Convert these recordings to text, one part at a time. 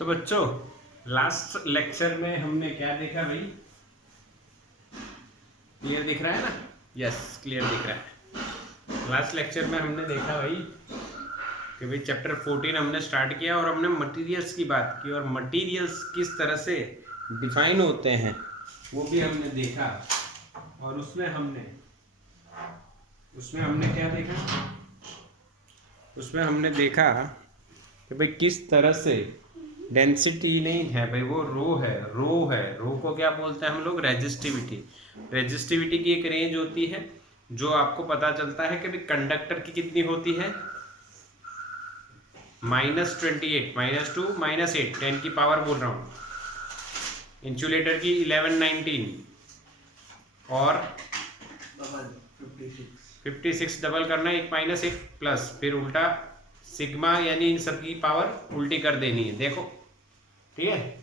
तो बच्चों, last lecture में हमने क्या देखा भाई? क्लियर दिख रहा है ना? यस, क्लियर दिख रहा है। लास्ट लेक्चर में हमने देखा भाई कि भाई चैप्टर 14 हमने स्टार्ट किया और हमने मटेरियल्स की बात की और मटेरियल्स किस तरह से डिफाइन होते हैं वो भी हमने देखा। और उसमें हमने क्या देखा? उसमें हमने देखा कि भाई किस तरह से डेंसिटी नहीं है भाई, वो रो है। रो को क्या बोलते हैं हम लोग? रेजिस्टिविटी। रेजिस्टिविटी की एक रेंज होती है जो आपको पता चलता है कि भाई कंडक्टर की कितनी होती है, -28, -2, -8, 10 की पावर बोल रहा हूँ। इंसुलेटर की 11, 19 और 56 डबल करना, एक माइनस एक प्लस, फिर उल्टा सिग्मा, यानी इन सब की पावर उल्टी कर देनी है। देखो, ठीक है?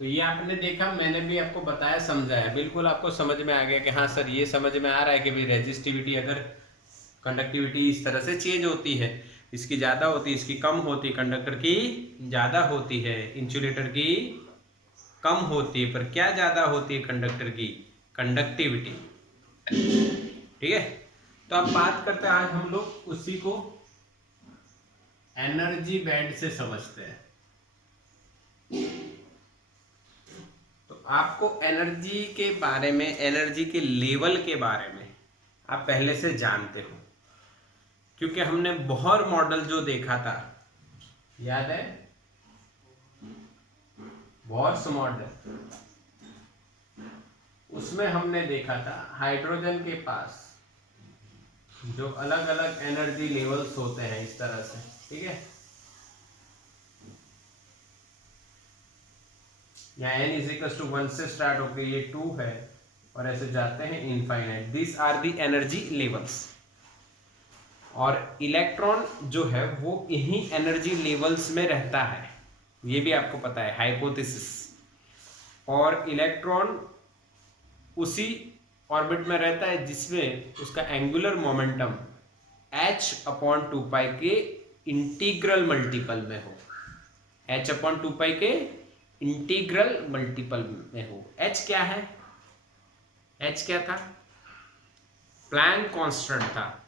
तो ये आपने देखा, मैंने भी आपको बताया, समझाया, बिल्कुल आपको समझ में आ गया कि हाँ सर ये समझ में आ रहा है कि भाई रेजिस्टिविटी अगर कंडक्टिविटी इस तरह से चेंज होती है, इसकी ज़्यादा होती है, इसकी कम होती है, कंडक्टर की ज़्यादा होती है, इंसुलेटर की कम होती है, पर क्या ज़्यादा होती है कंडक्टर की? कंडक्टिविटी। ठीक है? तो अब बात करते हैं, आज हम लोग उसी को एनर्जी बैंड से समझते हैं। तो आपको एनर्जी के बारे में, एनर्जी के लेवल के बारे में आप पहले से जानते हो, क्योंकि हमने बोहर मॉडल जो देखा था, याद है? बोहर्स मॉडल, उसमें हमने देखा था हाइड्रोजन के पास जो अलग अलग एनर्जी लेवल्स होते हैं इस तरह से, ठीक है? यहाँ n इज टू 1 से स्टार्ट होकर ये 2 है और ऐसे जाते हैं infinite. This are the energy levels. और इलेक्ट्रॉन जो है वो यही एनर्जी लेवल्स में रहता है, ये भी आपको पता है, हाइपोथेसिस। और इलेक्ट्रॉन उसी ऑर्बिट में रहता है जिसमें उसका एंगुलर मोमेंटम h/2π के इंटीग्रल मल्टीपल में हो। h/2π के इंटीग्रल मल्टीपल में हो। h क्या है? h क्या था? प्लैंक कांस्टेंट था।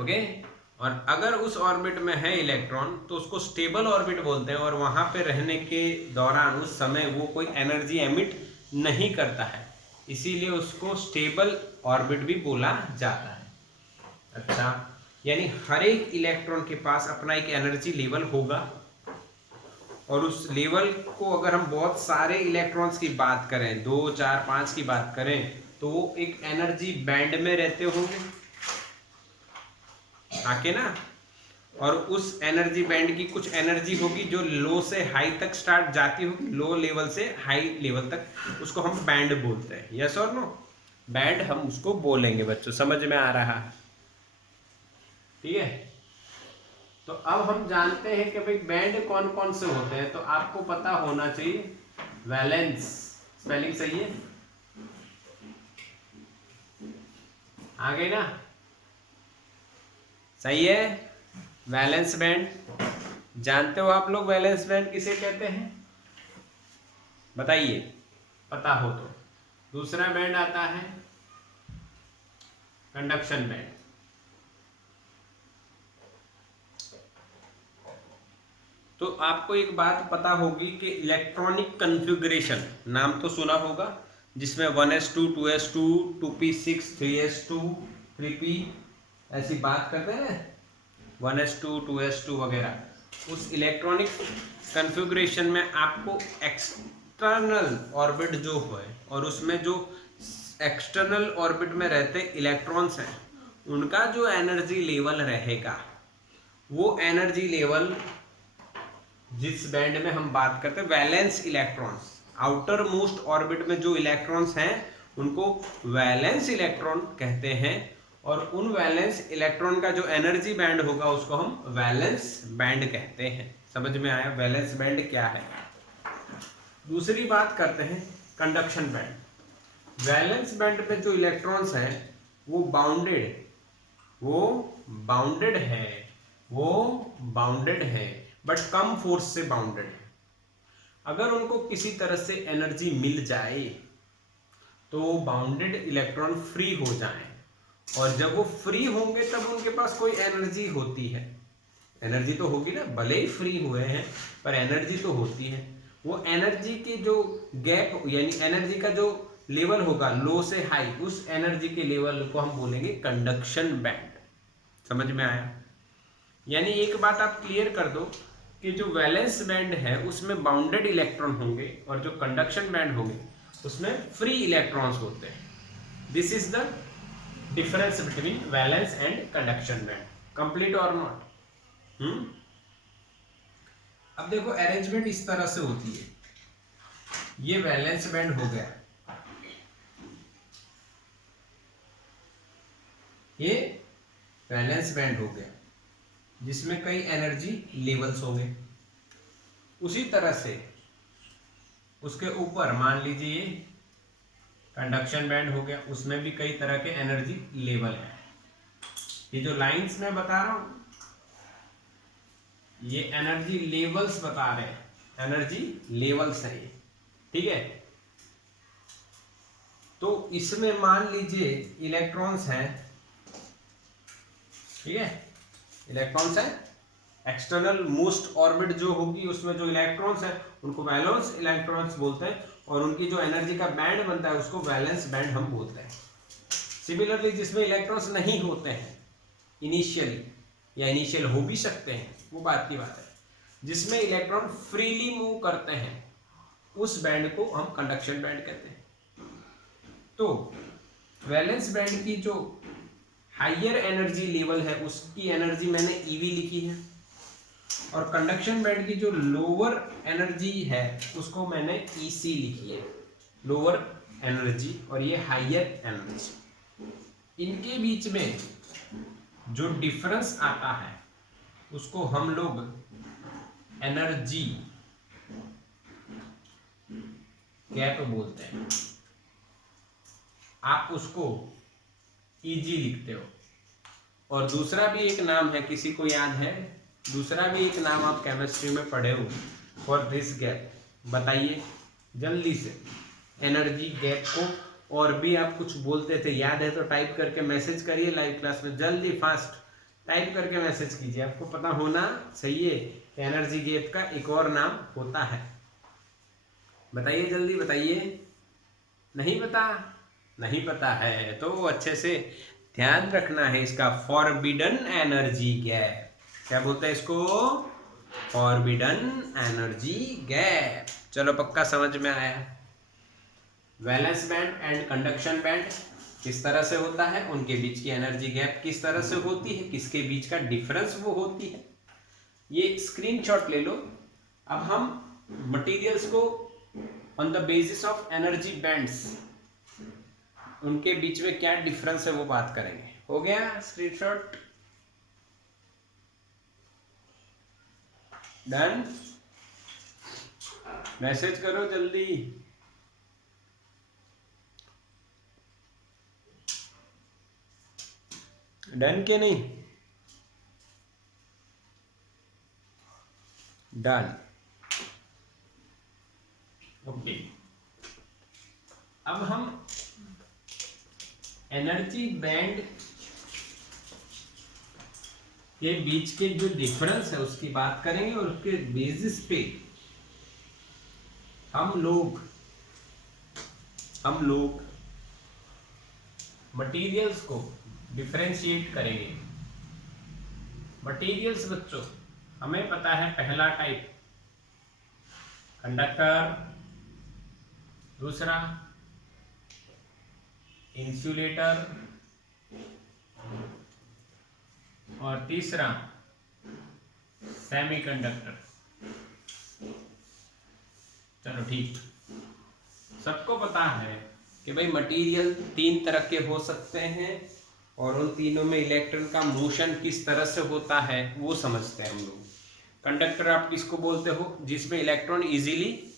ओके? और अगर उस ऑर्बिट में है इलेक्ट्रॉन तो उसको स्टेबल ऑर्बिट बोलते हैं, और वहां पे रहने के दौरान उस समय वो कोई एनर्जी एमिट नहीं करता है, इसीलिए उसको स्टेबल ऑर्बिट भी बोला जाता है। अच्छा, यानी हर एक इलेक्ट्रॉन के पास अपना एक एनर्जी लेवल होगा, और उस लेवल को अगर हम बहुत सारे इलेक्ट्रॉन्स की बात करें, 2, 4, 5 की बात करें, तो वो एक एनर्जी बैंड में रहते होंगे, आके ना। और उस एनर्जी बैंड की कुछ एनर्जी होगी जो लो से हाई तक स्टार्ट जाती होगी, लो लेवल से हाई लेवल तक, उसको हम बैंड बोलते हैं। यस और नो? बैंड हम उसको बोलेंगे बच्चों, समझ में आ रहा है? ठीक है? तो अब हम जानते हैं कि भाई बैंड कौन कौन से होते हैं, तो आपको पता होना चाहिए वैलेंस। स्पेलिंग सही है? आ गई ना? सही है? वैलेंस बैंड जानते हो आप लोग? वैलेंस बैंड किसे कहते हैं बताइए, पता हो तो। दूसरा बैंड आता है कंडक्शन बैंड। तो आपको एक बात पता होगी कि इलेक्ट्रॉनिक कन्फिगरेशन नाम तो सुना होगा, जिसमें 1s2, 2s2, 2p6, 3s2, 3p ऐसी बात करते हैं, 1s2, 2s2 वगैरह। उस इलेक्ट्रॉनिक कन्फिगरेशन में आपको एक्सटर्नल ऑर्बिट जो है, और उसमें जो एक्सटर्नल ऑर्बिट में रहते इलेक्ट्रॉन्स हैं, उनका जो एनर्जी लेवल रहेगा, वो एनर्जी लेवल जिस बैंड में हम बात करते हैं valence electrons, outer most orbit में जो इलेक्ट्रॉन्स हैं उनको वैलेंस इलेक्ट्रॉन कहते हैं, और उन वैलेंस इलेक्ट्रॉन का जो एनर्जी बैंड होगा उसको हम वैलेंस बैंड कहते हैं। समझ में आया वैलेंस बैंड क्या है? दूसरी बात करते हैं कंडक्शन बैंड। वैलेंस बैंड पे जो इलेक्ट्रॉन्स हैं वो बाउंडेड है, बट कम फोर्स से बाउंडेड है। अगर उनको किसी तरह से एनर्जी मिल जाए तो बाउंडेड इलेक्ट्रॉन फ्री हो जाएं, और जब वो फ्री होंगे तब उनके पास कोई एनर्जी होती है। एनर्जी तो होगी ना, भले ही फ्री हुए हैं पर एनर्जी तो होती है। वो एनर्जी की जो गैप यानी एनर्जी का जो लेवल होगा लो से हाई, उस एनर्जी के लेवल को हम बोलेंगे कंडक्शन बैंड। समझ में आया? यानी एक बात आप क्लियर कर दो कि जो वैलेंस बैंड है उसमें बाउंडेड इलेक्ट्रॉन होंगे और जो कंडक्शन बैंड होंगे उसमें फ्री इलेक्ट्रॉन्स होते हैं। This is the difference between valence and conduction band. Complete और नॉट? अब देखो अरेंजमेंट इस तरह से होती है, ये वैलेंस बैंड हो गया, ये वैलेंस बैंड हो गया जिसमें कई एनर्जी लेवल्स होंगे। उसी तरह से उसके ऊपर मान लीजिए ये कंडक्शन बैंड हो गया, उसमें भी कई तरह के एनर्जी लेवल हैं। ये जो लाइंस मैं बता रहा हूं ये एनर्जी लेवल्स बता रहे हैं, एनर्जी लेवल्स हैं ये, ठीक है। तो इसमें मान लीजिए इलेक्ट्रॉन्स हैं, ठीक है, इलेक्ट्रॉन्स हैं। एक्सटर्नल मोस्ट ऑर्बिट जो होगी उसमें जो इलेक्ट्रॉन्स हैं उनको वैलेंस इलेक्ट्रॉन्स बोलते हैं, और उनकी जो एनर्जी का बैंड बनता है उसको वैलेंस बैंड हम बोलते हैं। सिमिलरली जिसमें इलेक्ट्रॉन्स नहीं होते हैं इनिशियली, या इनिशियल हो भी सकते हैं, वो बात की बात है, जिसमें इलेक्ट्रॉन फ्रीली मूव करते हैं उस बैंड को हम कंडक्शन बैंड कहते हैं। तो वैलेंस बैंड की जो हायर एनर्जी लेवल है उसकी एनर्जी मैंने ईवी लिखी है, और कंडक्शन बैंड की जो लोअर एनर्जी है उसको मैंने ईसी लिखी है, लोअर एनर्जी, और ये हायर एनर्जी। इनके बीच में जो डिफरेंस आता है उसको हम लोग एनर्जी गैप बोलते हैं। आप उसको ईजी लिखते हो। और दूसरा भी एक नाम है, किसी को याद है? दूसरा भी एक नाम आप केमिस्ट्री में पढ़े हो फॉर दिस गैप, बताइए जल्दी से। एनर्जी गैप को और भी आप कुछ बोलते थे, याद है तो टाइप करके मैसेज करिए लाइव क्लास में, जल्दी फास्ट टाइप करके मैसेज कीजिए। आपको पता होना चाहिए एनर्जी गैप का एक और नाम होता है, बताइए जल्दी बताइए। नहीं पता? नहीं पता है तो अच्छे से ध्यान रखना है इसका, फॉरबिडन एनर्जी गैप। क्या बोलते हैं इसको? Forbidden energy gap. चलो पक्का समझ में आया। Valence band and conduction band किस तरह से होता है, उनके बीच की एनर्जी गैप किस तरह से होती है, किसके बीच का डिफरेंस वो होती है, ये स्क्रीनशॉट ले लो। अब हम मटेरियल्स को on the basis of energy bands, उनके बीच में क्या डिफरेंस है वो बात करेंगे। हो गया स्क्रीनशॉट? डन? मैसेज करो जल्दी। डन के नहीं? डन। ओके, अब हम एनर्जी बैंड के बीच के जो डिफरेंस है उसकी बात करेंगे, और उसके बेसिस पे हम लोग मटेरियल्स को डिफरेंशिएट करेंगे। मटेरियल्स बच्चों हमें पता है, पहला टाइप कंडक्टर, दूसरा इंसुलेटर, और तीसरा सेमीकंडक्टर। चलो ठीक, सबको पता है कि भाई मटेरियल तीन तरह के हो सकते हैं, और उन तीनों में इलेक्ट्रॉन का मोशन किस तरह से होता है वो समझते हैं हम लोग। कंडक्टर आप किसको बोलते हो? जिसमें इलेक्ट्रॉन इजीली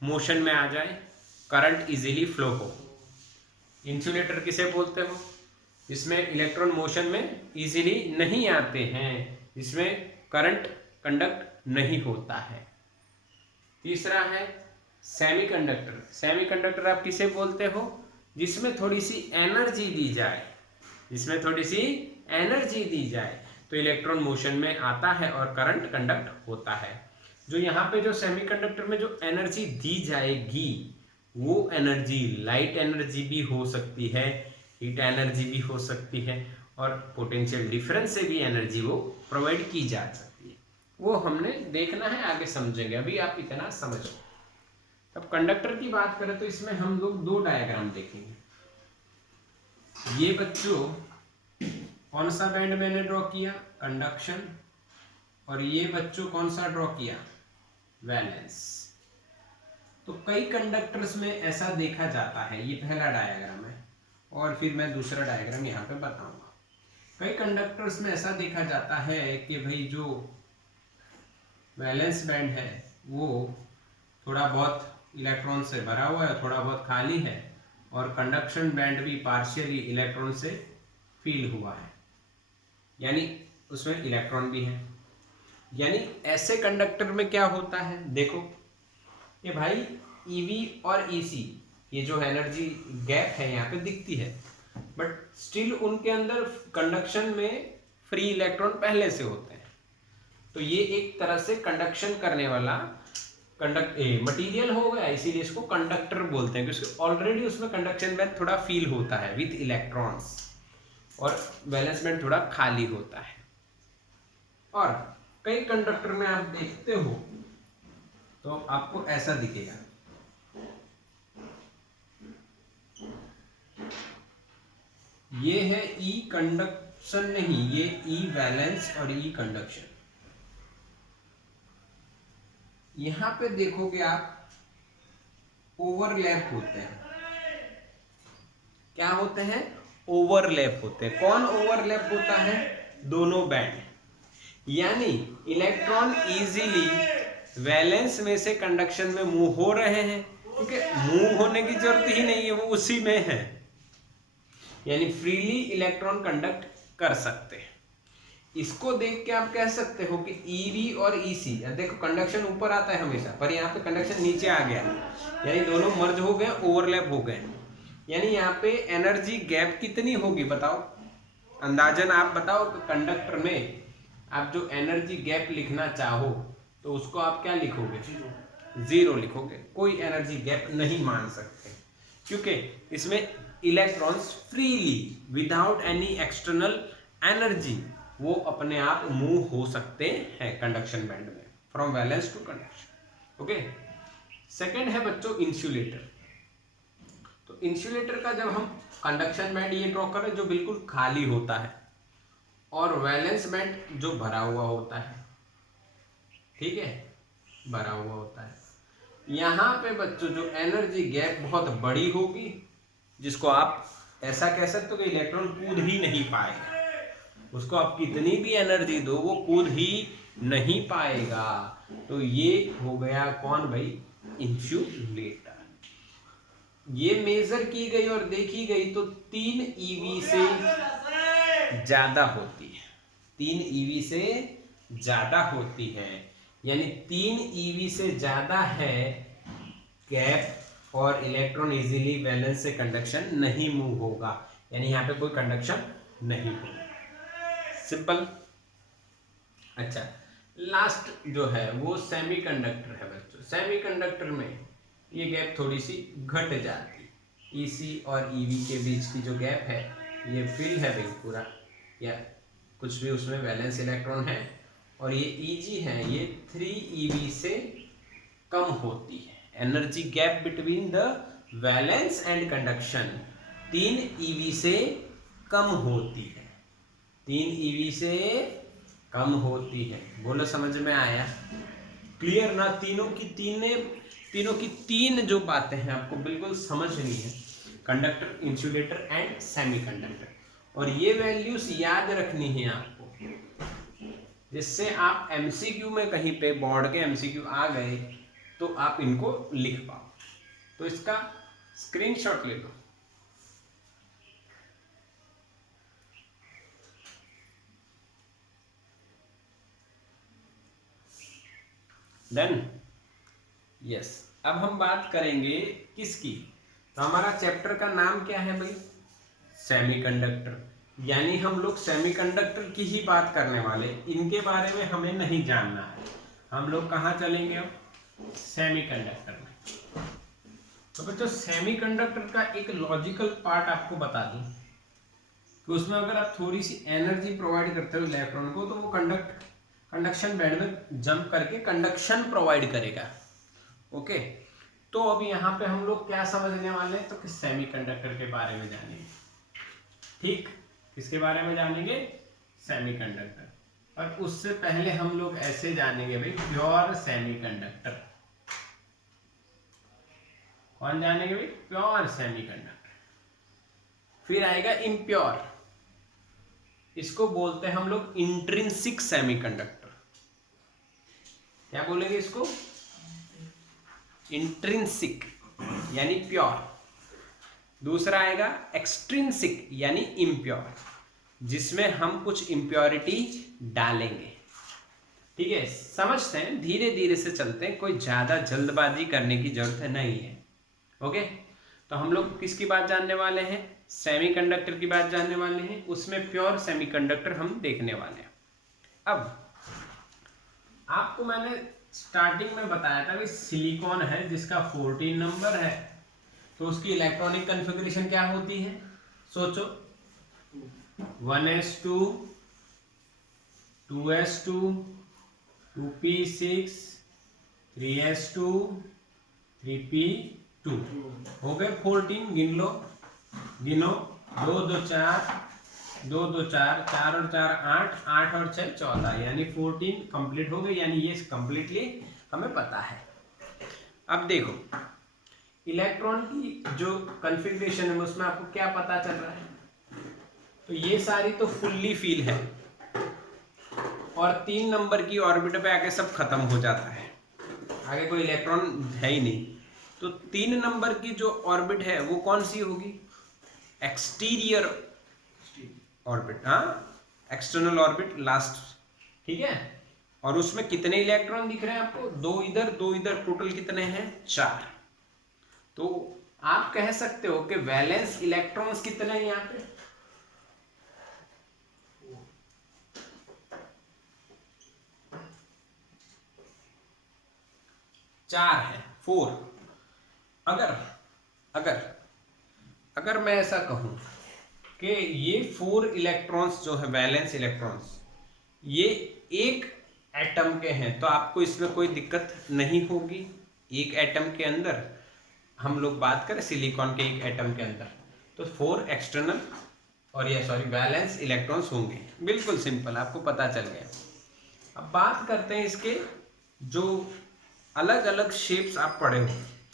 मोशन में आ जाए, करंट इजीली फ्लो हो। इंसुलेटर किसे बोलते हो? जिसमें इलेक्ट्रॉन मोशन में इजीली नहीं आते हैं, जिसमें करंट कंडक्ट नहीं होता है। तीसरा है सेमीकंडक्टर। सेमीकंडक्टर आप किसे बोलते हो? जिसमें थोड़ी सी एनर्जी दी जाए, जिसमें थोड़ी सी एनर्जी दी जाए तो इलेक्ट्रॉन मोशन में आता है और करंट कंडक्ट होता है। जो यहाँ पे जो सेमीकंडक्टर में जो एनर्जी दी जाएगी वो एनर्जी लाइट एनर्जी भी हो सकती है, हीट एनर्जी भी हो सकती है, और पोटेंशियल डिफरेंस से भी एनर्जी वो प्रोवाइड की जा सकती है। वो हमने देखना है, आगे समझेंगे, अभी आप इतना समझो। अब कंडक्टर की बात करें तो इसमें हम लोग दो डायग्राम देखेंगे। ये बच्चों कौन सा बैंड मैंने ड्रॉ किया? कंडक्शन। और ये बच्चों कौन सा ड्रॉ किया? वैलेंस। तो कई कंडक्टर्स में ऐसा देखा जाता है, ये पहला डायग्राम है और फिर मैं दूसरा डायग्राम यहाँ पे बताऊंगा। कई कंडक्टर्स में ऐसा देखा जाता है कि भाई जो वैलेंस बैंड है वो थोड़ा बहुत इलेक्ट्रॉन से भरा हुआ है, थोड़ा बहुत खाली है, और कंडक्शन बैंड भी पार्शियली इलेक्ट्रॉन से फिल हुआ है, यानी उसमें इलेक्ट्रॉन भी है। यानी ऐसे कंडक्टर में क्या होता है, देखो ये भाई ईवी और ईसी, ये जो एनर्जी गैप है यहाँ पे दिखती है, बट स्टिल उनके अंदर कंडक्शन में फ्री इलेक्ट्रॉन पहले से होते हैं। तो ये एक तरह से कंडक्शन करने वाला मटेरियल हो गया, इसीलिए इसको कंडक्टर बोलते हैं, क्योंकि ऑलरेडी उसमें कंडक्शन बैंड थोड़ा फील होता है विथ इलेक्ट्रॉन्स, और वैलेंस बैंड थोड़ा खाली होता है। और कई कंडक्टर में आप देखते हो तो आपको ऐसा दिखेगा, ये है ई कंडक्शन नहीं, ये ई वैलेंस और ई कंडक्शन। यहां पे देखोगे आप ओवरलैप होते हैं। क्या होते हैं? ओवरलैप होते हैं। कौन ओवरलैप होता है? दोनों बैंड, यानी इलेक्ट्रॉन इजीली वैलेंस में से कंडक्शन में मूव हो रहे हैं, क्योंकि मूव होने की जरूरत ही नहीं है, वो उसी में है, यानी फ्रीली इलेक्ट्रॉन कंडक्ट कर सकते हैं। इसको देख के आप कह सकते हो कि ईवी और ईसी, देखो कंडक्शन ऊपर आता है हमेशा, पर यहाँ पे कंडक्शन नीचे आ गया, यानी दोनों मर्ज हो गए, ओवरलैप हो गए। यानी यहाँ पे एनर्जी गैप कितनी होगी बताओ, अंदाजन आप बताओ। कंडक्टर में आप जो एनर्जी गैप लिखना चाहो तो उसको आप क्या लिखोगे? जीरो लिखोगे। कोई एनर्जी गैप नहीं मान सकते, क्योंकि इसमें electrons freely without any external energy वो अपने आप मूव हो सकते हैं कंडक्शन बैंड में, from valence to conduction. Okay. Second है बच्चों इंसुलेटर। तो इंसुलेटर का जब हम कंडक्शन बैंड ये ड्रॉ करें जो बिल्कुल खाली होता है, और वैलेंस बैंड जो भरा हुआ होता है, ठीक है, भरा हुआ होता है। यहाँ पे बच्चों जो एनर्जी गैप बहुत बड़ी होगी, जिसको आप ऐसा कह सकते हो कि इलेक्ट्रॉन कूद ही नहीं पाएगा, उसको आप कितनी भी एनर्जी दो वो कूद ही नहीं पाएगा। तो ये हो गया कौन भाई? इंसुलेटर। ये मेजर की गई और देखी गई तो 3 ईवी से ज्यादा होती है, 3 ईवी से ज्यादा होती है, यानी 3 ईवी से ज्यादा है गैप, और इलेक्ट्रॉन इजीली वैलेंस से कंडक्शन नहीं मूव होगा, यानी यहाँ पे कोई कंडक्शन नहीं होगा। सिंपल। अच्छा, लास्ट जो है वो सेमीकंडक्टर है बच्चों। सेमीकंडक्टर में ये गैप थोड़ी सी घट जाती, ईसी और ईवी के बीच की जो गैप है ये फिल है भाई पूरा, या कुछ भी उसमें वैलेंस इलेक्ट्रॉन है, और ये ईजी है, ये 3 ईवी से कम होती है। Energy gap between the valence and conduction 3 EV से कम होती है, 3 ईवी से कम होती है। बोलो समझ में आया? क्लियर ना? तीनों की तीन जो बातें हैं आपको बिल्कुल समझनी है, कंडक्टर, इंसुलेटर एंड सेमीकंडक्टर, और ये वैल्यूज याद रखनी है आपको, जिससे आप एमसीक्यू में कहीं पे बोर्ड के एमसीक्यू आ गए तो आप इनको लिख पाओ। तो इसका स्क्रीनशॉट ले लो। डन। यस, अब हम बात करेंगे किसकी, तो हमारा चैप्टर का नाम क्या है भाई, सेमीकंडक्टर। यानी हम लोग सेमीकंडक्टर की ही बात करने वाले, इनके बारे में हमें नहीं जानना है। हम लोग कहाँ चलेंगे अब, सेमीकंडक्टर में। तो बच्चों सेमीकंडक्टर का एक लॉजिकल पार्ट आपको बता दूं कि उसमें अगर आप थोड़ी सी एनर्जी प्रोवाइड करते हो इलेक्ट्रॉन को, तो वो कंडक्शन बैंड में जंप करके कंडक्शन प्रोवाइड करेगा। ओके, तो अब यहाँ पे हम लोग क्या समझने वाले हैं, तो कि सेमीकंडक्टर के बारे में जानेंगे। ठीक, किसके बारे में जानेंगे, सेमीकंडक्टर। और उससे पहले हम लोग ऐसे जानेंगे भाई प्योर सेमीकंडक्टर। कौन जानेंगे भाई, प्योर सेमीकंडक्टर। फिर आएगा इम्प्योर, इसको बोलते हैं हम लोग इंट्रिंसिक सेमीकंडक्टर। क्या बोलेंगे इसको, इंट्रिंसिक यानी प्योर। दूसरा आएगा एक्सट्रिंसिक यानी इम्प्योर, जिसमें हम कुछ इम्प्योरिटी डालेंगे। ठीक है, समझते हैं, धीरे धीरे से चलते हैं, कोई ज्यादा जल्दबाजी करने की जरूरत नहीं है। ओके, तो हम लोग किसकी बात जानने वाले हैं, सेमीकंडक्टर की बात जानने वाले हैं, उसमें प्योर सेमीकंडक्टर हम देखने वाले हैं। अब आपको मैंने स्टार्टिंग में बताया था कि सिलिकॉन है जिसका 14 नंबर है, तो उसकी इलेक्ट्रॉनिक कॉन्फ़िगरेशन क्या होती है, सोचो 1s2 2s2 2p6 3s2 3p2 हो गए 14। गिन लो, गिनो, 2 2 4 2 2 4 4 और 4 8 8 और 6 14, यानी 14 कंप्लीट हो गए, यानी ये कंप्लीटली हमें पता है। अब देखो इलेक्ट्रॉन की जो कॉन्फ़िगरेशन है उसमें आपको क्या पता चल रहा है, तो ये सारी तो फुल्ली फिल है और 3 नंबर की ऑर्बिट पे आके सब खत्म हो जाता है, आगे कोई इलेक्ट्रॉन है ही नहीं। तो 3 नंबर की जो ऑर्बिट है वो कौन सी होगी, एक्सटीरियर ऑर्बिट, हाँ एक्सटर्नल ऑर्बिट लास्ट। ठीक है, और उसमें कितने इलेक्ट्रॉन दिख रहे हैं आपको, 2 इधर 2 इधर, टोटल कितने हैं 4। तो आप कह सकते हो कि वैलेंस इलेक्ट्रॉन्स कितने हैं यहाँ पे, चार है, 4। अगर अगर अगर मैं ऐसा कहूं कि ये 4 इलेक्ट्रॉन्स जो है वैलेंस इलेक्ट्रॉन्स, ये एक एटम के हैं, तो आपको इसमें कोई दिक्कत नहीं होगी। एक एटम के अंदर हम लोग बात करें सिलिकॉन के एक एटम के अंदर, तो 4 एक्सटर्नल और ये वैलेंस इलेक्ट्रॉन्स होंगे। बिल्कुल सिंपल, आपको पता चल गया। अब बात करते हैं इसके जो अलग अलग शेप्स आप पढ़े हो।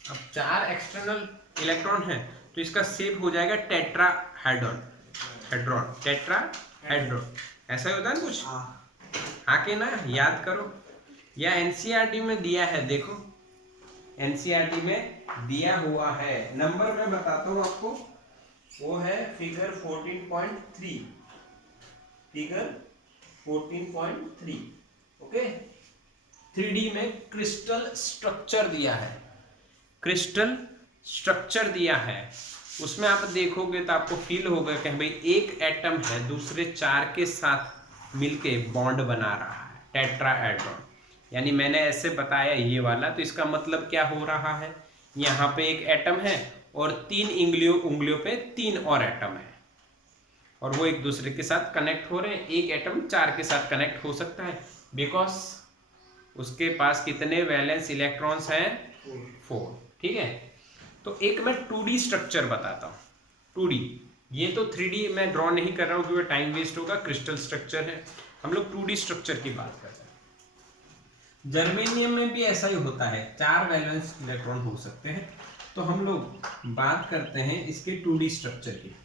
अब 4 एक्सटर्नल इलेक्ट्रॉन है तो इसका शेप हो जाएगा टेट्राहेड्रॉन, टेट्राहेड्रॉन ऐसा ही होता है ना कुछ, आके ना याद करो, या एनसीईआरटी में दिया है, देखो एनसीईआरटी में दिया हुआ है, नंबर मैं बताता हूँ आपको, वो है फिगर 14.3, फिगर 14.3। ओके, 3D में क्रिस्टल स्ट्रक्चर दिया है, क्रिस्टल स्ट्रक्चर दिया है, उसमें आप देखोगे तो आपको फील होगा कि भाई एक एटम है दूसरे 4 के साथ मिलके बॉन्ड बना रहा है, टेट्राहेड्रॉन। यानी मैंने ऐसे बताया ये वाला, तो इसका मतलब क्या हो रहा है, यहाँ पे एक एटम है और 3 उंगलियों पे 3 और एटम है और वो एक दूसरे के साथ कनेक्ट हो रहे हैं। एक एटम 4 के साथ कनेक्ट हो सकता है बिकॉज उसके पास कितने वैलेंस इलेक्ट्रॉन्स हैं, 4। ठीक है, तो एक मैं 2D स्ट्रक्चर बताता हूँ। 2D, ये तो 3D मैं ड्रॉ नहीं कर रहा हूँ क्योंकि टाइम वेस्ट होगा, क्रिस्टल स्ट्रक्चर है, हम लोग 2D स्ट्रक्चर की बात करते हैं। जर्मेनियम में भी ऐसा ही होता है, 4 वैलेंस इलेक्ट्रॉन हो सकते हैं। तो हम लोग बात करते हैं इसके 2D स्ट्रक्चर की।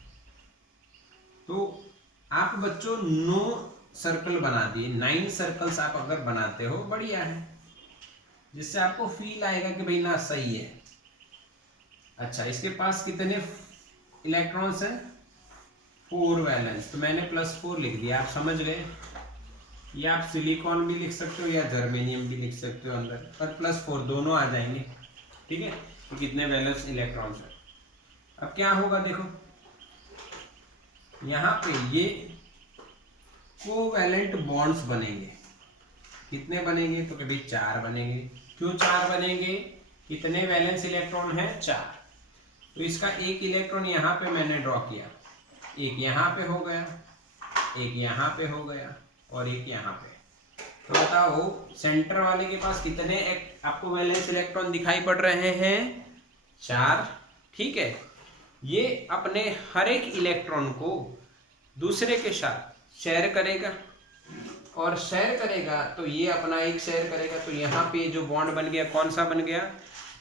तो आप बच्चों 9 सर्कल बना दिए, 9 सर्कल्स आप अगर बनाते हो बढ़िया है, जिससे आपको फील आएगा कि भाई ना सही है। अच्छा, इसके पास कितने इलेक्ट्रॉन्स हैं, 4 वैलेंस, तो मैंने +4 लिख दिया, आप समझ गए। ये आप सिलिकॉन भी लिख सकते हो या जर्मेनियम भी लिख सकते हो अंदर, पर +4 दोनों आ जाएंगे, ठीक है। तो कितने वैलेंस इलेक्ट्रॉन्स है। अब क्या होगा देखो, यहाँ पे ये कोवैलेंट बॉन्ड्स बनेंगे। कितने बनेंगे, तो कभी 4 बनेंगे। क्यों 4 बनेंगे, कितने वैलेंस इलेक्ट्रॉन है, 4। तो इसका एक इलेक्ट्रॉन यहाँ पे मैंने ड्रॉ किया, एक यहाँ पे हो गया, एक यहाँ पे हो गया और एक यहाँ पे। तो बताओ सेंटर वाले के पास कितने आपको वैलेंस इलेक्ट्रॉन दिखाई पड़ रहे हैं, 4, ठीक है। ये अपने हर एक इलेक्ट्रॉन को दूसरे के साथ शेयर करेगा, और शेयर करेगा तो ये अपना एक शेयर करेगा, तो यहाँ पे जो बॉन्ड बन गया कौन सा बन गया,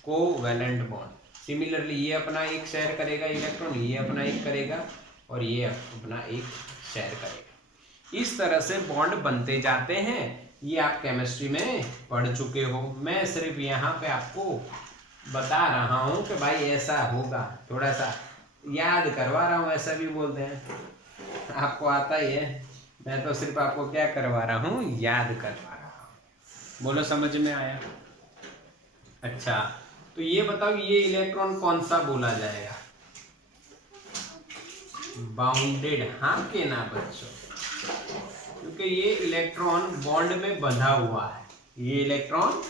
कोवैलेंट बॉन्ड। सिमिलरली ये अपना एक शेयर करेगा इलेक्ट्रॉन, ये अपना एक करेगा और ये अपना एक शेयर करेगा। इस तरह से बॉन्ड बनते जाते हैं। ये आप केमिस्ट्री में पढ़ चुके हो, मैं सिर्फ यहाँ पे आपको बता रहा हूँ कि भाई ऐसा होगा, थोड़ा सा याद करवा रहा हूँ, ऐसा भी बोलते हैं, आपको आता ही है। मैं तो सिर्फ आपको क्या करवा रहा हूँ, याद करवा रहा हूँ। बोलो समझ में आया। अच्छा तो ये बताओ ये इलेक्ट्रॉन कौन सा बोला जाएगा, बाउंडेड, हाँ के ना बच्चों, क्योंकि ये इलेक्ट्रॉन बॉन्ड में बंधा हुआ है, ये इलेक्ट्रॉन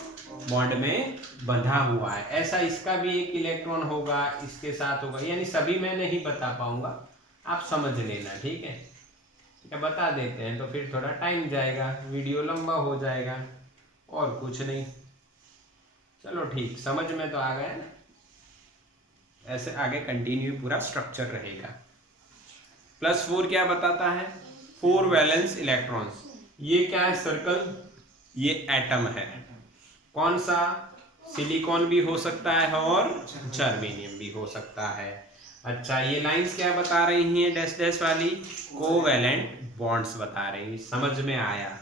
बॉन्ड में बंधा हुआ है। ऐसा इसका भी एक इलेक्ट्रॉन होगा, इसके साथ होगा, यानी सभी मैं नहीं बता पाऊंगा, आप समझ लेना, ठीक है। बता देते हैं तो फिर थोड़ा टाइम जाएगा, वीडियो लंबा हो जाएगा, और कुछ नहीं। चलो ठीक, समझ में तो आ गया ना। ऐसे आगे कंटिन्यू पूरा स्ट्रक्चर रहेगा। +4 क्या बताता है, 4 वैलेंस इलेक्ट्रॉन्स। ये क्या है, सर्कल, ये एटम है। कौन सा, सिलिकॉन भी हो सकता है और जर्मेनियम भी हो सकता है। अच्छा ये लाइंस क्या बता रही हैं, डैश डैश वाली, कोवैलेंट बॉन्ड्स बता रही हैं। समझ में आया,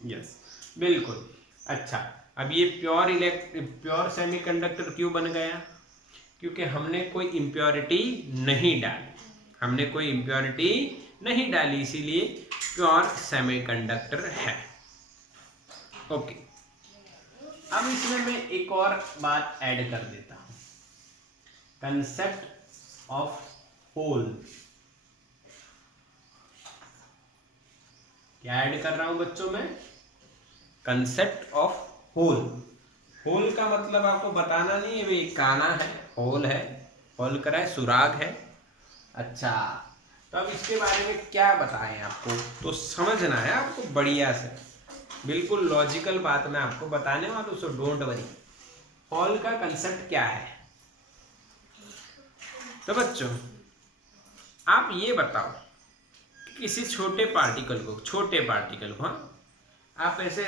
यस बिल्कुल। अच्छा अब ये प्योर सेमीकंडक्टर क्यों बन गया, क्योंकि हमने कोई इम्प्योरिटी नहीं डाली, हमने कोई इम्प्योरिटी नहीं डाली, इसीलिए प्योर सेमीकंडक्टर है। ओके अब इसमें मैं एक और बात ऐड कर देता हूं, कंसेप्ट ऑफ होल। क्या ऐड कर रहा हूं बच्चों में, कंसेप्ट ऑफ होल। होल का मतलब आपको बताना नहीं है, एक काना है, होल है, होल करा है, सुराग है। अच्छा तो अब इसके बारे में क्या बताएं आपको, तो समझना है आपको बढ़िया से, बिल्कुल लॉजिकल बात मैं आपको बताने वाला हूं, सो डोंट वरी। होल का कंसेप्ट क्या है, तो बच्चों आप ये बताओ कि किसी छोटे पार्टिकल को हाँ आप ऐसे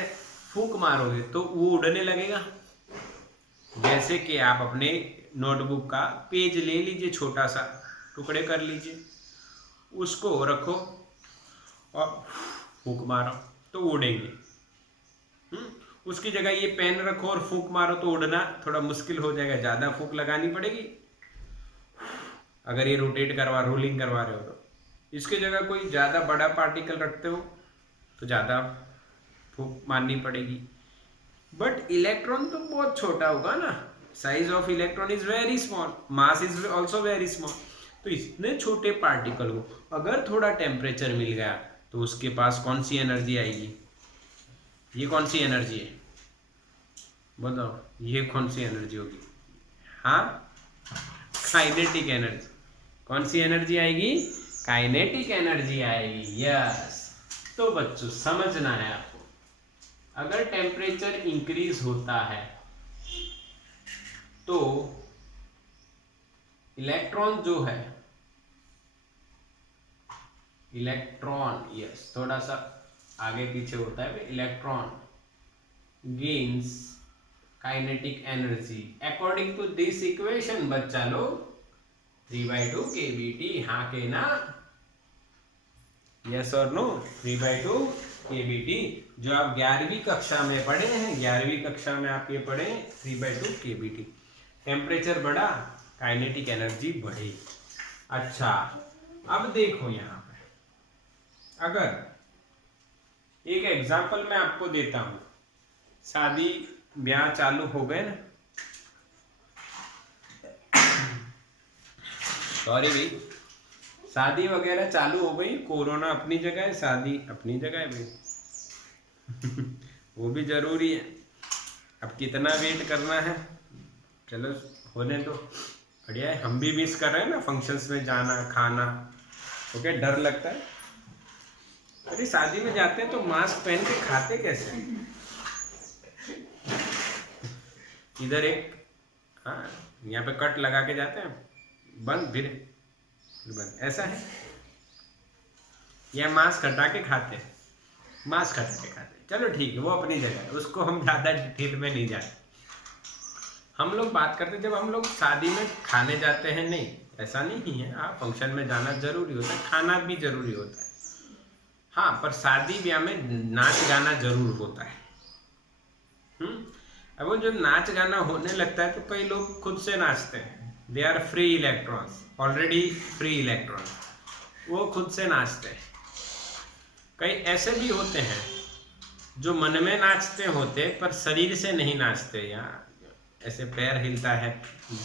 फूंक मारोगे तो वो उड़ने लगेगा। जैसे कि आप अपने नोटबुक का पेज ले लीजिए, छोटा सा टुकड़े कर लीजिए, उसको रखो और फूंक मारो तो उड़ेंगे। उसकी जगह ये पेन रखो और फूंक मारो तो उड़ना थोड़ा मुश्किल हो जाएगा, ज़्यादा फूंक लगानी पड़ेगी। अगर ये रोलिंग करवा रहे हो तो इसके जगह कोई ज़्यादा बड़ा पार्टिकल रखते हो तो ज़्यादा फूंक मारनी पड़ेगी। बट इलेक्ट्रॉन तो बहुत छोटा होगा ना, size of electron is very small, mass is also very small. तो इतने छोटे पार्टिकल को अगर थोड़ा टेम्परेचर मिल गया तो उसके पास कौन सी एनर्जी आएगी, ये कौन सी एनर्जी है बताओ, ये कौन सी एनर्जी होगी, हाँ काइनेटिक एनर्जी। कौन सी एनर्जी आएगी, काइनेटिक एनर्जी आएगी, यस। तो बच्चों समझना है आपको, अगर टेम्परेचर इंक्रीज होता है तो इलेक्ट्रॉन जो है, इलेक्ट्रॉन यस थोड़ा सा आगे पीछे होता है, electron gains kinetic energy according to this equation. बच्चा लोग 3/2 kBT, हाँ के ना, यस और नो, 3/2 kBT जो आप 11वीं कक्षा में पढ़े हैं, 11वीं कक्षा में आप ये पढ़े 3/2 kBT। टेम्परेचर बढ़ा, काइनेटिक एनर्जी बढ़ी। अच्छा अब देखो यहाँ पे, अगर एक एग्जाम्पल मैं आपको देता हूँ। शादी ब्याह चालू हो गए ना, सॉरी भाई, शादी वगैरह चालू हो गई। कोरोना अपनी जगह है, शादी अपनी जगह है भाई। वो भी जरूरी है। अब कितना वेट करना है, चलो होने दो, बढ़िया है। हम भी मिस कर रहे हैं ना फंक्शंस में जाना, खाना। ओके, डर लगता है। अरे शादी में जाते हैं तो मास्क पहन के खाते कैसे? इधर एक, हाँ, यहाँ पे कट लगा के जाते हैं, बंद, फिर बंद, ऐसा है। या मास्क हटा के खाते हैं, मास्क हटा के खाते हैं, चलो ठीक है, वो अपनी जगह है, उसको हम ज़्यादा डिटेल में नहीं जाते। हम लोग बात करते जब हम लोग शादी में खाने जाते हैं, नहीं ऐसा नहीं है, हाँ फंक्शन में जाना जरूरी होता है, खाना भी जरूरी होता है, हाँ, पर शादी ब्याह में नाच गाना जरूर होता है। अब वो जब नाच गाना होने लगता है तो कई लोग खुद से नाचते हैं, they are free electrons, already free electrons, वो खुद से नाचते हैं। कई ऐसे भी होते हैं जो मन में नाचते होते पर शरीर से नहीं नाचते, या ऐसे पैर हिलता है,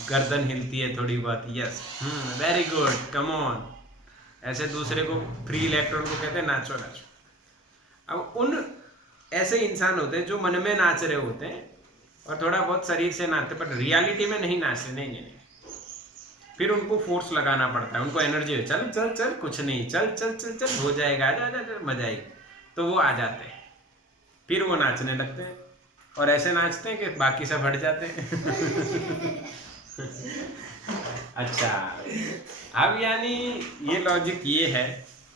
गर्दन हिलती है थोड़ी बहुत, yes, very good, come on, ऐसे दूसरे को फ्री इलेक्ट्रॉन को कहते हैं नाचो नाचो। अब उन ऐसे इंसान होते हैं जो मन में नाच रहे होते हैं और थोड़ा बहुत शरीर से नाचते, पर रियलिटी में नहीं नाचते, नहीं। फिर उनको फोर्स लगाना पड़ता है, उनको एनर्जी, चल चल चल, कुछ नहीं, चल चल चल चल, हो जाएगा, आ जा जा, मजा आएगी, तो वो आ जाते हैं, फिर वो नाचने लगते हैं और ऐसे नाचते हैं कि बाकी सब हट जाते हैं। अच्छा, अब यानी ये लॉजिक ये है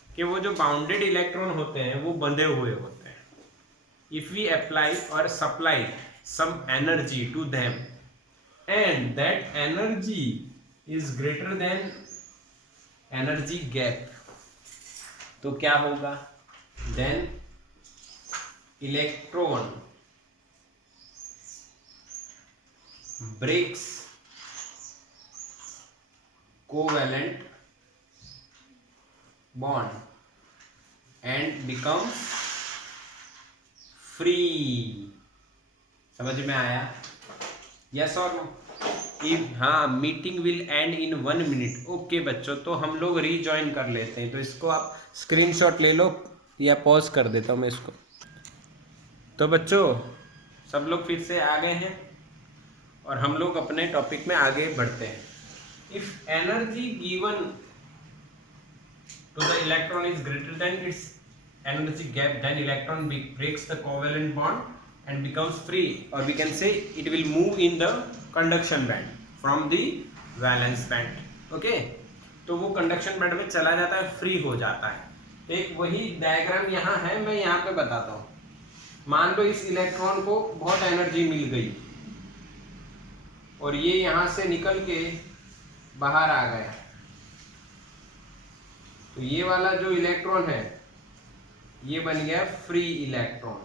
कि वो जो बाउंडेड इलेक्ट्रॉन होते हैं वो बंधे हुए होते हैं। इफ वी अप्लाई और supply some energy to them and that energy is greater than energy gap, तो क्या होगा? Then electron breaks covalent bond and becomes free। समझ में आया? यस और नो? इफ, हाँ, meeting will and in 1 minute. Okay बच्चों, तो हम लोग रीजॉइन कर लेते हैं, तो इसको आप स्क्रीनशॉट ले लो या पॉज कर देता हूँ मैं इसको। तो बच्चों सब लोग फिर से आ गए हैं और हम लोग अपने टॉपिक में आगे बढ़ते हैं। If energy given to the electron is greater than its energy gap, then electron breaks the covalent bond and becomes free, और we can say it will move in the conduction band from the valence band. Okay, तो वो conduction band में चला जाता है, free हो जाता है। एक वही डायग्राम यहाँ है, मैं यहाँ पे बताता हूँ। मान लो इस इलेक्ट्रॉन को बहुत एनर्जी मिल गई और ये यहां से निकल के बाहर आ गया, तो ये वाला जो इलेक्ट्रॉन है ये बन गया फ्री इलेक्ट्रॉन,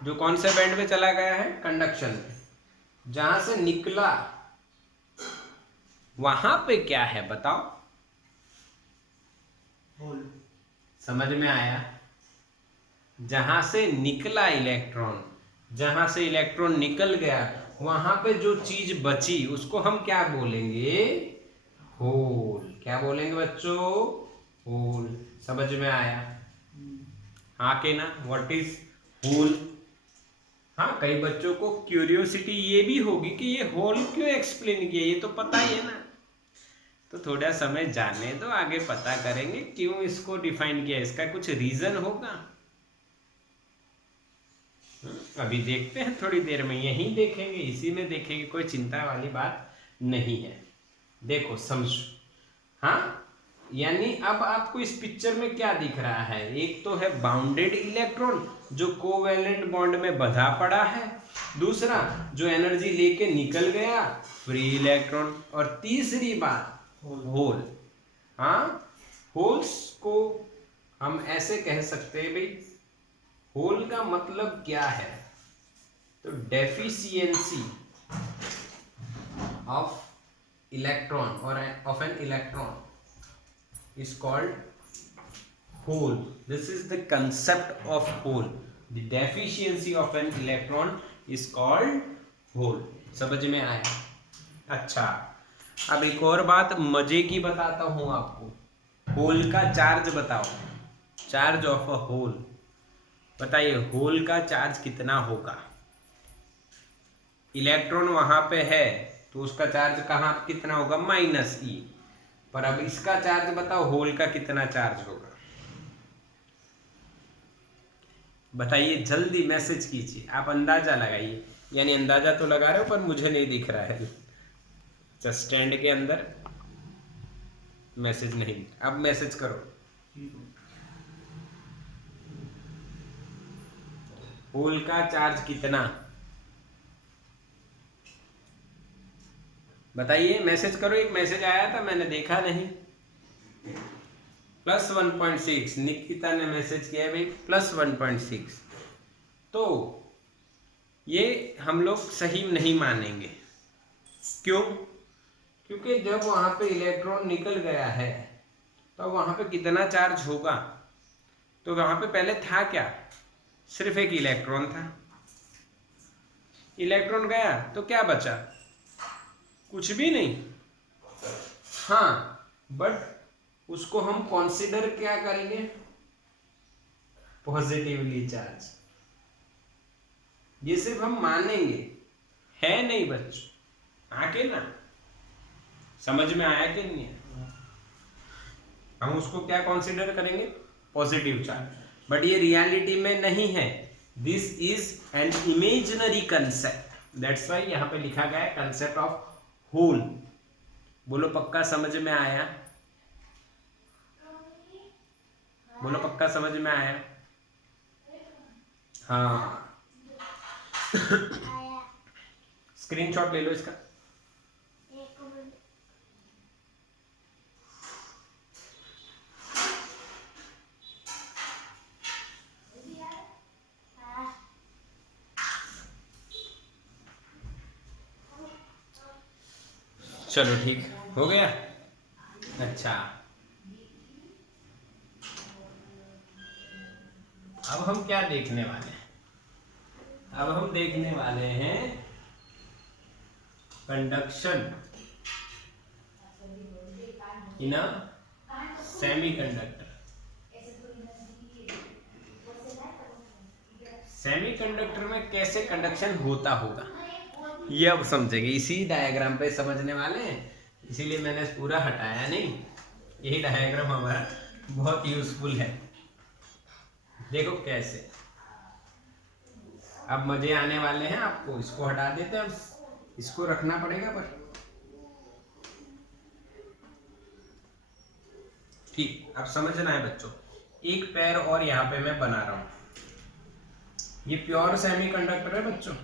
जो कौन से बैंड में चला गया है? कंडक्शन में। जहां से निकला वहां पे क्या है बताओ? होल। समझ में आया? जहां से निकला इलेक्ट्रॉन, जहां से इलेक्ट्रॉन निकल गया, वहां पे जो चीज बची उसको हम क्या बोलेंगे? होल। क्या बोलेंगे बच्चों? होल। समझ में आया? हाँ के ना? What is hole? हाँ, कई बच्चों को क्यूरियोसिटी ये भी होगी कि ये होल क्यों एक्सप्लेन किया, ये तो पता ही है ना। तो थोड़ा समय जाने दो, आगे पता करेंगे क्यों इसको डिफाइन किया, इसका कुछ रीजन होगा। अभी देखते हैं, थोड़ी देर में यही देखेंगे, इसी में देखेंगे, कोई चिंता वाली बात नहीं है। देखो समझो, हाँ, यानी अब आपको इस पिक्चर में क्या दिख रहा है? एक तो है बाउंडेड इलेक्ट्रॉन जो कोवेलेंट बॉन्ड में बंधा पड़ा है, दूसरा जो एनर्जी लेके निकल गया फ्री इलेक्ट्रॉन, और तीसरी बात होल। हाँ, होल्स को हम ऐसे कह सकते हैं भाई, होल का मतलब क्या है? तो डेफिशिएंसी ऑफ इलेक्ट्रॉन और of an electron is called hole. This is the concept of hole. The deficiency of an electron is called hole. समझ में आया? अच्छा, अब एक और बात मजे की बताता हूं आपको। होल का चार्ज बताओ, चार्ज ऑफ अ होल। बताइए होल का चार्ज कितना होगा? इलेक्ट्रॉन वहां पे है तो उसका चार्ज कहाँ कितना होगा? -E। पर अब इसका चार्ज बताओ, होल का कितना चार्ज होगा? बताइए, जल्दी मैसेज कीजिए, आप अंदाजा लगाइए। यानी अंदाजा तो लगा रहे हो पर मुझे नहीं दिख रहा है। अच्छा, स्टैंड के अंदर मैसेज नहीं, अब मैसेज करो। होल का चार्ज कितना? बताइए, मैसेज करो। एक मैसेज आया था, मैंने देखा नहीं। +1.6। निकिता ने मैसेज किया है भाई, +1.6। तो ये हम लोग सही नहीं मानेंगे। क्यों? क्योंकि जब वहां पे इलेक्ट्रॉन निकल गया है तो वहां पे कितना चार्ज होगा? तो वहां पे पहले था क्या? सिर्फ एक इलेक्ट्रॉन था। इलेक्ट्रॉन गया तो क्या बचा? कुछ भी नहीं। हाँ, बट उसको हम कॉन्सिडर क्या करेंगे? Positively charge. ये सिर्फ हम मानेंगे, है नहीं बच्चों। आके ना समझ में आया कि नहीं है? हम उसको क्या कॉन्सिडर करेंगे? Positive charge. बट ये रियलिटी में नहीं है। This is an imaginary concept. That's why यहां पे लिखा गया है कंसेप्ट ऑफ होल। बोलो पक्का समझ में आया? बोलो पक्का समझ में आया? हाँ। स्क्रीनशॉट ले लो इसका। चलो ठीक हो गया। अच्छा, अब हम क्या देखने वाले हैं? अब हम देखने वाले हैं कंडक्शन इन अ सेमीकंडक्टर। सेमीकंडक्टर में कैसे कंडक्शन होता होगा ये अब समझेंगे। इसी डायग्राम पे समझने वाले हैं, इसीलिए मैंने पूरा हटाया नहीं। यही डायग्राम हमारा बहुत यूजफुल है। देखो कैसे अब मजे आने वाले हैं आपको। इसको हटा देते हैं, अब इसको रखना पड़ेगा पर ठीक। अब समझना है बच्चों, एक पैर और यहाँ पे मैं बना रहा हूं। ये प्योर सेमीकंडक्टर है बच्चों,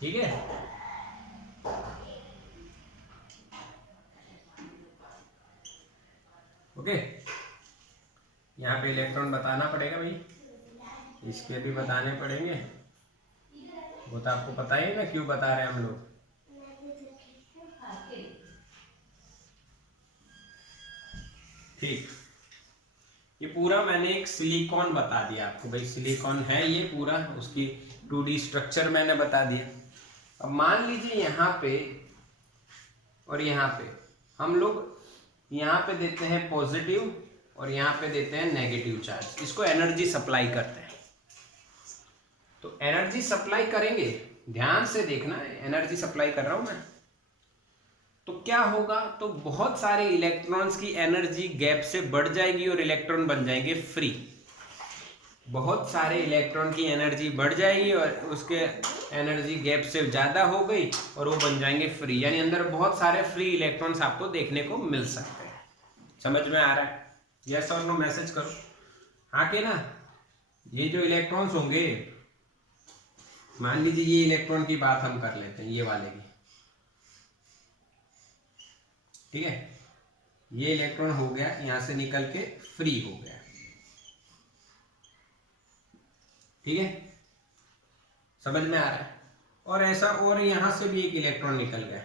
ठीक है। ओके, यहाँ पे इलेक्ट्रॉन बताना पड़ेगा भाई, इसके भी बताने पड़ेंगे। वो तो आपको पता ही ना क्यों बता रहे हैं हम लोग। ठीक, ये पूरा मैंने एक सिलिकॉन बता दिया आपको भाई। सिलिकॉन है ये पूरा, उसकी 2D स्ट्रक्चर मैंने बता दिया। अब मान लीजिए यहाँ पे और यहाँ पे हम लोग यहाँ पे देते हैं पॉजिटिव और यहाँ पे देते हैं नेगेटिव चार्ज। इसको एनर्जी सप्लाई करते हैं। तो एनर्जी सप्लाई करेंगे, ध्यान से देखना, एनर्जी सप्लाई कर रहा हूं मैं। तो क्या होगा? तो बहुत सारे इलेक्ट्रॉन्स की एनर्जी गैप से बढ़ जाएगी और इलेक्ट्रॉन बन जाएंगे फ्री। बहुत सारे इलेक्ट्रॉन की एनर्जी बढ़ जाएगी और उसके एनर्जी गैप से ज़्यादा हो गई और वो बन जाएंगे फ्री। यानी अंदर बहुत सारे फ्री इलेक्ट्रॉन्स आपको देखने को मिल सकते हैं। समझ में आ रहा है? यस और नो मैसेज करो। हाँ के ना? ये जो इलेक्ट्रॉन्स होंगे, मान लीजिए ये इलेक्ट्रॉन की बात हम कर लेते हैं, ये वाले की, ठीक है। ये इलेक्ट्रॉन हो गया यहां से निकल के फ्री हो गया, ठीक है। समझ में आ रहा है? और ऐसा, और यहां से भी एक इलेक्ट्रॉन निकल गया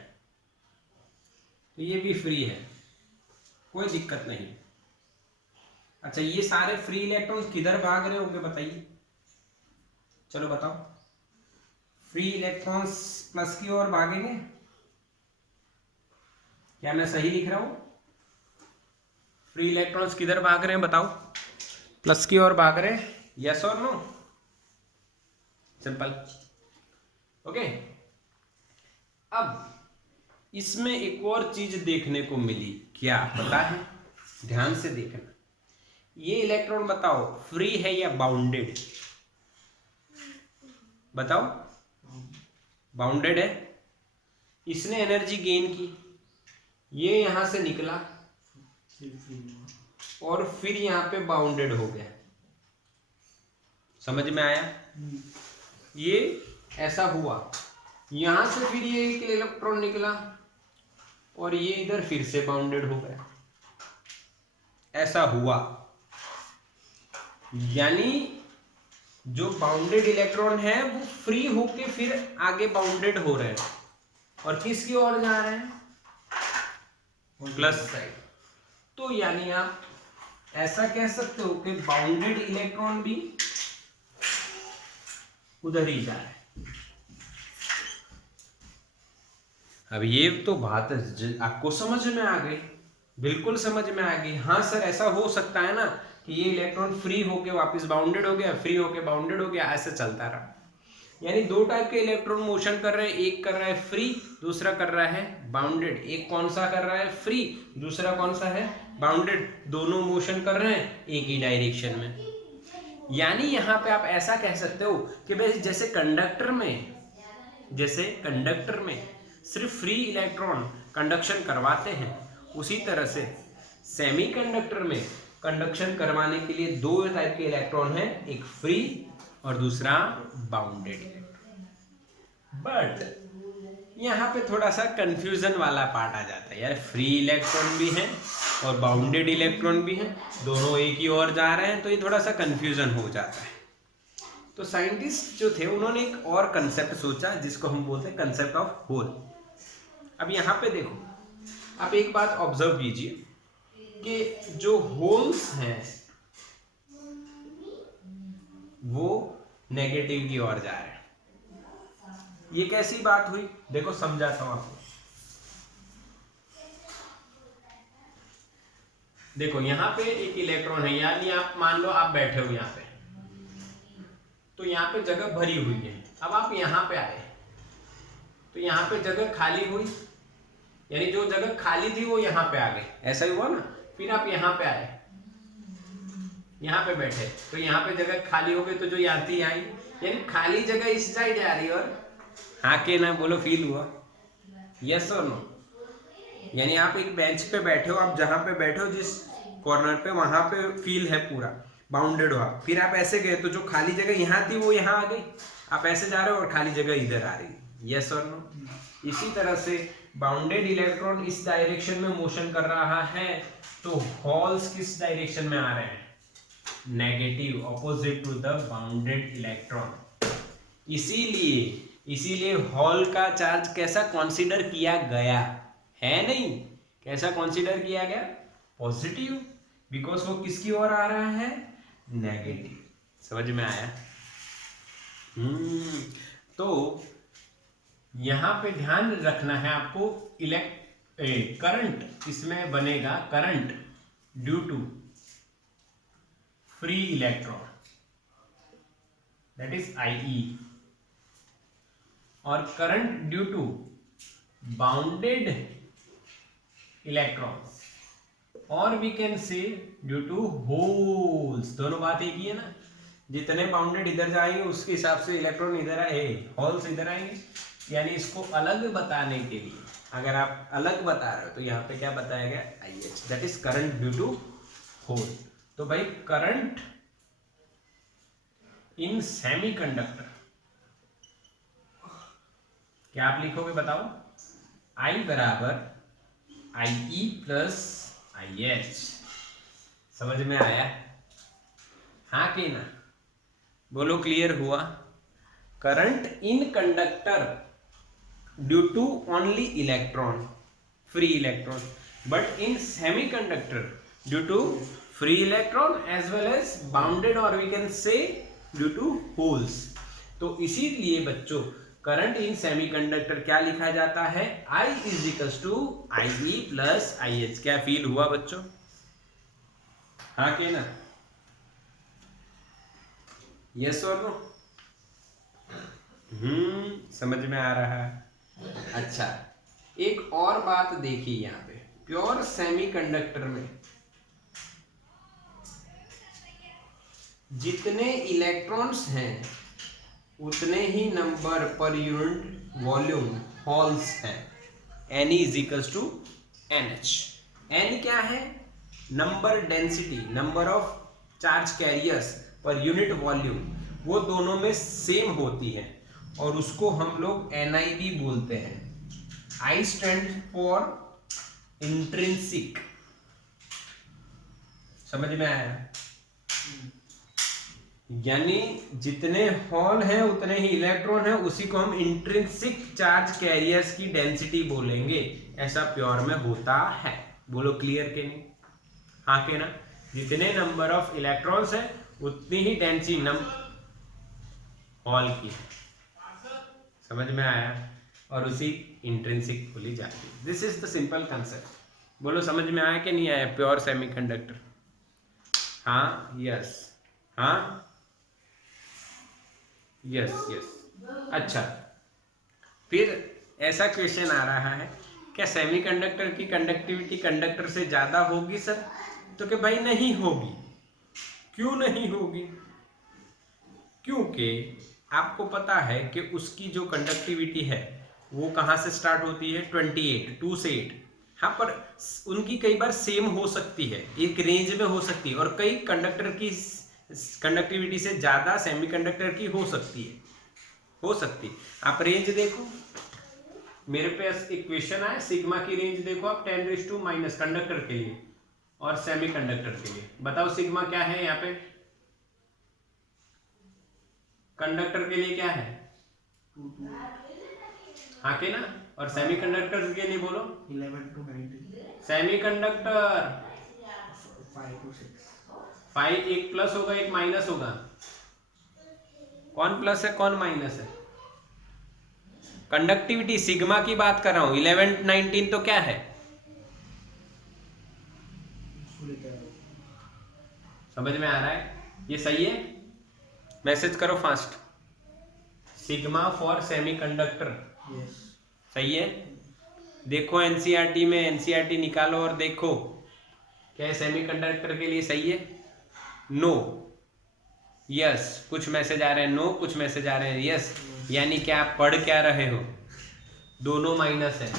तो ये भी फ्री है। कोई दिक्कत नहीं। अच्छा, ये सारे फ्री इलेक्ट्रॉन किधर भाग रहे होंगे बताइए, चलो बताओ। फ्री इलेक्ट्रॉन्स प्लस की ओर भागेंगे, क्या मैं सही लिख रहा हूं? फ्री इलेक्ट्रॉन्स किधर भाग रहे हैं बताओ, प्लस की ओर भाग रहे हैं, यस और नो? सिंपल। ओके, अब इसमें एक और चीज देखने को मिली, क्या पता है? ध्यान से देखना। ये इलेक्ट्रॉन बताओ फ्री है या बाउंडेड? बताओ। बाउंडेड है। इसने एनर्जी गेन की, ये यहां से निकला और फिर यहां पे बाउंडेड हो गया। समझ में आया? ये ऐसा हुआ, यहां से फिर ये एक इलेक्ट्रॉन निकला और ये इधर फिर से बाउंडेड हो गया। ऐसा हुआ, यानी जो बाउंडेड इलेक्ट्रॉन है वो फ्री होके फिर आगे बाउंडेड हो रहे हैं और किसकी ओर जा रहे हैं? Plus side. तो यानी आप ऐसा कह सकते हो कि बाउंडेड इलेक्ट्रॉन भी उधर ही जा रहा है। अब ये तो बात आपको समझ में आ गई, बिल्कुल समझ में आ गई। हाँ सर, ऐसा हो सकता है ना कि ये इलेक्ट्रॉन फ्री होके वापस बाउंडेड हो गया, फ्री होके बाउंडेड हो गया, ऐसे चलता रहा। यानी दो टाइप के इलेक्ट्रॉन मोशन कर रहे हैं, एक कर रहा है फ्री, दूसरा कर रहा है बाउंडेड। एक कौन सा कर रहा है? फ्री। दूसरा कौन सा है? बाउंडेड। दोनों मोशन कर रहे हैं एक ही डायरेक्शन में। यानी यहाँ पे आप ऐसा कह सकते हो कि भाई जैसे कंडक्टर में सिर्फ फ्री इलेक्ट्रॉन कंडक्शन करवाते हैं, उसी तरह से सेमीकंडक्टर में कंडक्शन करवाने के लिए दो टाइप के इलेक्ट्रॉन हैं, एक फ्री और दूसरा बाउंडेड इलेक्ट्रॉन। बट यहाँ पे थोड़ा सा कंफ्यूजन वाला पार्ट आ जाता है यार, फ्री इलेक्ट्रॉन भी हैं और बाउंडेड इलेक्ट्रॉन भी हैं, दोनों एक ही ओर जा रहे हैं, तो ये थोड़ा सा कंफ्यूजन हो जाता है। तो साइंटिस्ट जो थे उन्होंने एक और कंसेप्ट सोचा जिसको हम बोलते हैं कंसेप्ट ऑफ होल। अब यहाँ पे देखो, आप एक बात ऑब्जर्व कीजिए कि जो होल्स हैं वो नेगेटिव की ओर जा रहे हैं। ये कैसी बात हुई? देखो समझाता हूं आपको। देखो यहाँ पे एक इलेक्ट्रॉन है, यानी आप मान लो आप बैठे हो यहाँ पे, तो यहाँ पे जगह भरी हुई है। अब आप यहाँ पे आए तो यहाँ पे जगह खाली हुई, यानी जो जगह खाली थी वो यहाँ पे आ गई, ऐसा ही हुआ ना। फिर आप यहाँ पे आए, यहाँ पे बैठे, तो यहाँ पे जगह खाली हो गई, तो जो यहाँ थी आई, यानी खाली जगह इस साइड आ रही है। और हाँ के ना बोलो, फील हुआ? यस और नो? यानी आप एक बेंच पे बैठे हो, आप जहाँ पे बैठे हो जिस कॉर्नर पे, वहां पे फील है पूरा बाउंडेड हुआ। फिर आप ऐसे गए तो जो खाली जगह यहाँ थी वो यहाँ आ गई, आप ऐसे जा रहे हो और खाली जगह इधर आ रही है। यस और नो? इसी तरह से बाउंडेड इलेक्ट्रॉन इस डायरेक्शन में मोशन कर रहा है, तो होल्स किस डायरेक्शन में आ रहे हैं? Negative, opposite to the bounded electron. इसीलिए हॉल का चार्ज कैसा कंसीडर किया गया है? नहीं, कैसा कंसीडर किया गया? पॉजिटिव, बिकॉज वो किसकी ओर आ रहा है? नेगेटिव। समझ में आया? तो यहां पे ध्यान रखना है आपको, करंट इसमें बनेगा, current due to free electron, that is IE, और current due to bounded electrons, और we can say due to holes. दोनों बात एक ही है ना, जितने बाउंडेड इधर जाएंगे उसके हिसाब से इलेक्ट्रॉन इधर आए, होल्स इधर आएंगे। यानी इसको अलग बताने के लिए, अगर आप अलग बता रहे हो तो यहाँ पे क्या बताया गया? IH, that is current due to hole. तो भाई करंट इन सेमीकंडक्टर, क्या आप लिखोगे बताओ? I बराबर IE प्लस IH। समझ में आया? हाँ कि ना? बोलो, क्लियर हुआ? Current in conductor due to only electron, free electron. but in semiconductor due to free electron as well as bounded or we can say due to holes। तो इसीलिए बच्चों करंट इन सेमीकंडक्टर क्या लिखा जाता है, I is equals to IE plus IH। क्या feel हुआ बच्चों? हाँ के ना, यस और नो? समझ में आ रहा है। अच्छा, एक और बात देखिए यहाँ पे, प्योर सेमीकंडक्टर में जितने इलेक्ट्रॉन्स हैं उतने ही number per unit volume holes हैं। N is equals to NH। N क्या है? Number density, number of charge carriers per unit volume, वो दोनों में सेम होती है और उसको हम लोग NI भी बोलते हैं। I stand for intrinsic. समझ में आया? यानी जितने हॉल हैं उतने ही इलेक्ट्रॉन हैं, उसी को हम इंट्रिंसिक चार्ज कैरियर्स की डेंसिटी बोलेंगे। ऐसा प्योर में होता है। बोलो क्लियर के नहीं? हाँ के ना? जितने नंबर ऑफ इलेक्ट्रॉन्स हैं उतनी ही डेंसिटी हॉल की है। समझ में आया? और उसी इंट्रिंसिक बोली जाती है। This is the simple concept. बोलो समझ में आया कि नहीं आया? Pure semiconductor. हाँ, यस, हाँ, यस, यस। अच्छा, फिर ऐसा क्वेश्चन आ रहा है, क्या सेमीकंडक्टर की कंडक्टिविटी कंडक्टर से ज्यादा होगी सर? तो कि भाई नहीं होगी। क्यों नहीं होगी? क्योंकि आपको पता है कि उसकी जो कंडक्टिविटी है वो कहाँ से स्टार्ट होती है? 28, 2 से 8। हाँ, पर उनकी कई बार सेम हो सकती है, एक रेंज में हो सकती है, और कई कंडक्टर की कंडक्टिविटी से ज़्यादा सेमीकंडक्टर की हो सकती है, हो सकती है। आप रेंज देखो, मेरे पास एक क्वेश्चन आया, सिग्मा की रेंज देखो आप 10⁻⁻, कंडक्टर के लिए और सेमीकंडक्टर के लिए। बताओ सिग्मा क्या है यहाँ पे? कंडक्टर के लिए क्या है? हाँ के ना? और सेमीकंडक्टर के लिए बोलो 11 to 19। Semiconductor 5 to 6। 5, एक प्लस होगा एक माइनस होगा। कौन प्लस है कौन माइनस है? कंडक्टिविटी सिग्मा की बात कर रहा हूं। 11 19 तो क्या है? समझ में आ रहा है? ये सही है? मैसेज करो फास्ट। सिग्मा फॉर सेमीकंडक्टर सही है? देखो एनसीईआरटी में, एनसीईआरटी निकालो और देखो क्या सेमीकंडक्टर के लिए सही है? No, yes. कुछ मैसेज आ रहे हैं नो, कुछ मैसेज आ रहे हैं यस। यानी क्या आप पढ़ क्या रहे हो? दोनों माइनस है।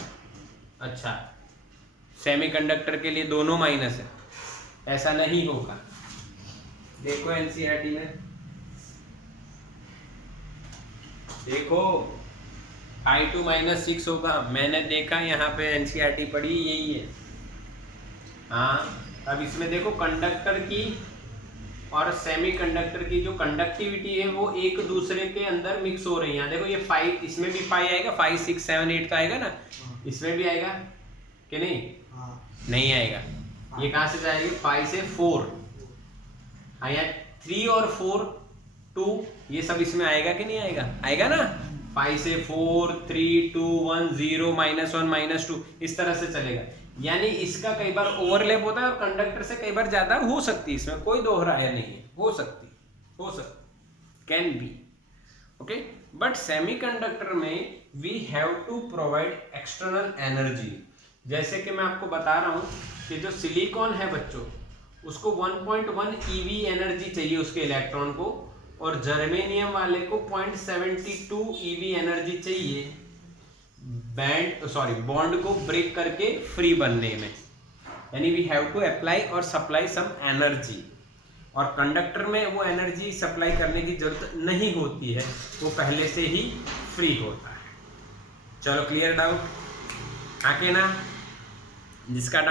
अच्छा, सेमीकंडक्टर के लिए दोनों माइनस है, ऐसा नहीं होगा। देखो एनसीईआरटी में देखो, 5 to -6 होगा। मैंने देखा यहाँ पे एनसीईआरटी पढ़ी यही है। हाँ, अब इसमें देखो कंडक्टर की और सेमीकंडक्टर की जो कंडक्टिविटी है वो एक दूसरे के अंदर मिक्स हो रही है। देखो ये 5, इसमें भी 5 आएगा, 5 6 7 8 तो आएगा ना, इसमें भी आएगा कि नहीं? नहीं आएगा। ये कहाँ से जाएगी? 5 से 4। हाँ, यहाँ 3 और 4 2, ये सब इसमें आएगा कि नहीं आएगा? आएगा ना। 5 से 4 3 2 1 0 -1 -2 इस तरह से चलेगा। यानी इसका कई बार ओवरलैप होता है और कंडक्टर से कई बार ज्यादा हो सकती है, इसमें कोई दोहराया नहीं है। हो सकती, can be, okay. But semiconductor में we have to provide external energy. जैसे कि मैं आपको बता रहा हूं कि जो सिलिकॉन है बच्चों, उसको 1.1 EV एनर्जी चाहिए उसके इलेक्ट्रॉन को, और जर्मेनियम वाले को 0.72 EV एनर्जी चाहिए बॉन्ड को ब्रेक करके फ्री बनने में। यानी वी हैव टू अप्लाई और सप्लाई सम एनर्जी, और कंडक्टर में वो एनर्जी सप्लाई करने की जरूरत नहीं होती है, वो पहले से ही फ्री होता है। चलो क्लियर डाउट? आके ना, जिसका डाउट